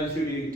LCD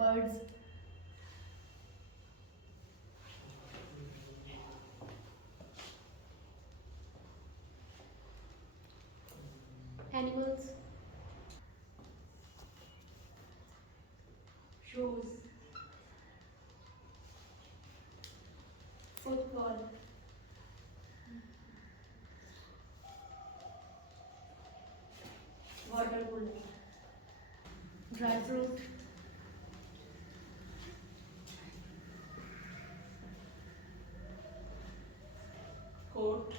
birds animals, shoes football, water cooler dry fruit, coat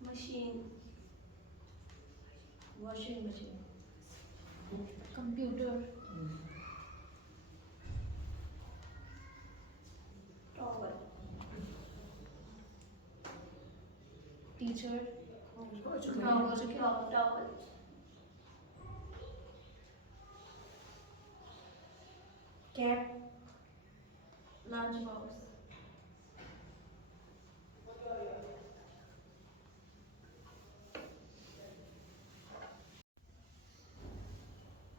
machine, washing machine computer, towel teacher, towel cap lunch box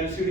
LCD,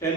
10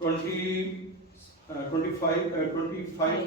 25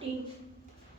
14.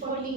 14.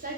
Sir,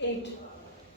8.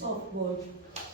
Soft board.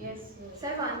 Yes. Sir, 1.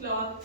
Cloth.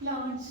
Plants.